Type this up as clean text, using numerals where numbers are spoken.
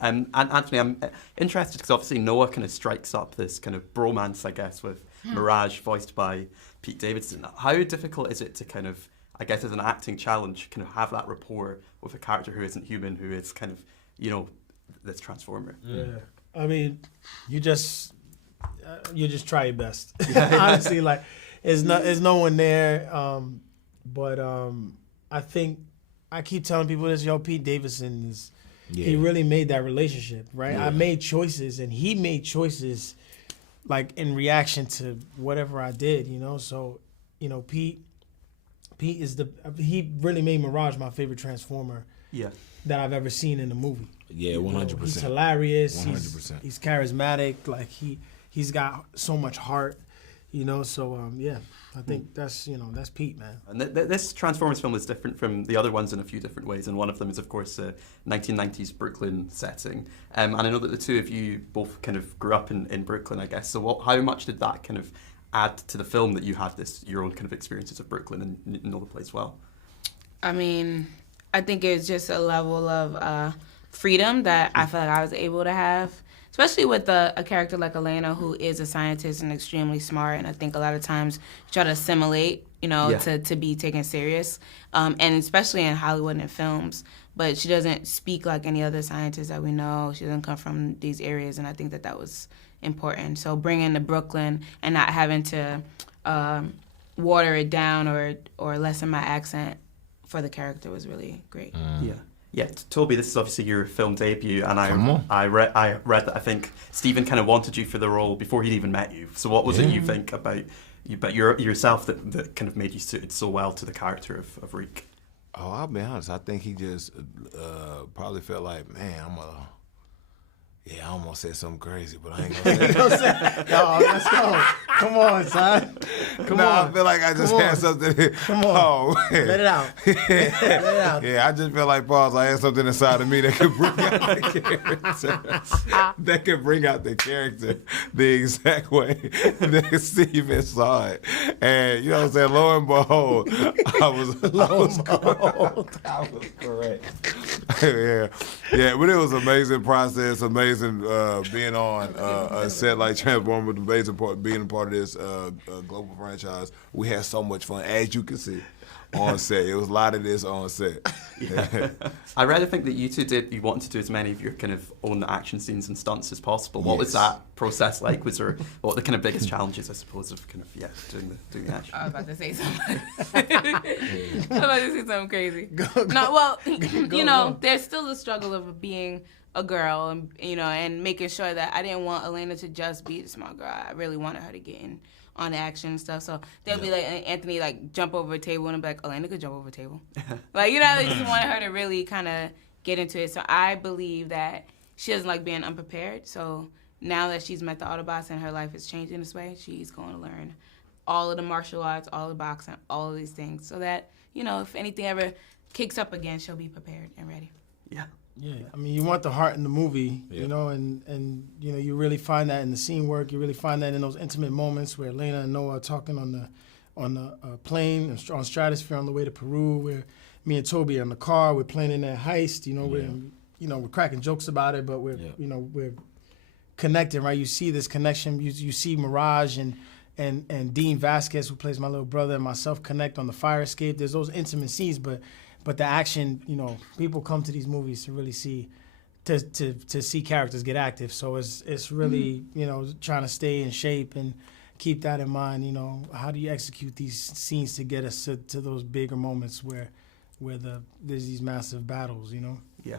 And Anthony, I'm interested because obviously Noah kind of strikes up this kind of bromance, I guess, with Mirage, voiced by Pete Davidson. How difficult is it to kind of, I guess, as an acting challenge, kind of have that rapport with a character who isn't human, who is kind of, this transformer? Yeah, I mean, you just try your best. Honestly, like, there's no one there. But I think I keep telling people this. Pete Davidson is. Yeah. He really made that relationship, right? Yeah. I made choices, and he made choices, like, in reaction to whatever I did, So, Pete he really made Mirage my favorite Transformer. Yeah. That I've ever seen in a movie. Yeah, 100%. He's hilarious. 100%. He's charismatic. Like, he's got so much heart. So I think that's Pete, man. And this Transformers film is different from the other ones in a few different ways, and one of them is, of course, a 1990s Brooklyn setting. And I know that the two of you both kind of grew up in Brooklyn, I guess. So how much did that kind of add to the film that you had your own kind of experiences of Brooklyn and know the place well? I mean, I think it was just a level of freedom that I feel like I was able to have. Especially with a character like Elena, who is a scientist and extremely smart, and I think a lot of times you try to assimilate, to be taken serious, and especially in Hollywood and films. But she doesn't speak like any other scientist that we know. She doesn't come from these areas, and I think that was important. So bringing to Brooklyn and not having to water it down or lessen my accent for the character was really great. Yeah, Tobe, this is obviously your film debut, and I read that I think Stephen kind of wanted you for the role before he'd even met you. So what was it you think about yourself that kind of made you suited so well to the character of Reek? Oh, I'll be honest. I think he just probably felt like, man, I almost said something crazy, but I ain't gonna say it. Yo, let's go. Come on, son. Come on. I feel like I just had something. Come on. Oh, man. Let it out. Let it out. Yeah, I just feel like, pause, I had something inside of me that could bring out the character. That could bring out the character the exact way that Steven saw it. And, you know what I'm saying, lo and behold, I was correct. Yeah, but it was an amazing process, amazing being on a set like Transformers, amazing being a part of this global franchise. We had so much fun, as you can see, on set. It was a lot of this on set. Yeah. I read, I think that you two you wanted to do as many of your kind of own action scenes and stunts as possible. What was that process like? What were the kind of biggest challenges, I suppose, of kind of doing the action? I was about to say something. I was about to say something crazy. Go. There's still the struggle of being a girl, and and making sure that I didn't want Elena to just be the small girl. I really wanted her to get in on the action and stuff. So they'll be like Anthony, like, jump over a table, and I'm like, Elena could jump over a table. Like, they just wanted her to really kind of get into it. So I believe that she doesn't like being unprepared. So now that she's met the Autobots and her life is changing this way, she's going to learn all of the martial arts, all the boxing, all of these things, so that if anything ever kicks up again, she'll be prepared and ready. Yeah. Yeah, I mean, you want the heart in the movie, and you really find that in the scene work. You really find that in those intimate moments where Elena and Noah are talking on the plane on Stratosphere on the way to Peru, where me and Tobe are in the car, we're planning that heist. We're cracking jokes about it, but we're connected, right? You see this connection. You see Mirage and Dean Vasquez, who plays my little brother, and myself connect on the fire escape. There's those intimate scenes, but the action, people come to these movies to really see, to see characters get active. So it's really, trying to stay in shape and keep that in mind. How do you execute these scenes to get us to those bigger moments where there's these massive battles, Yeah.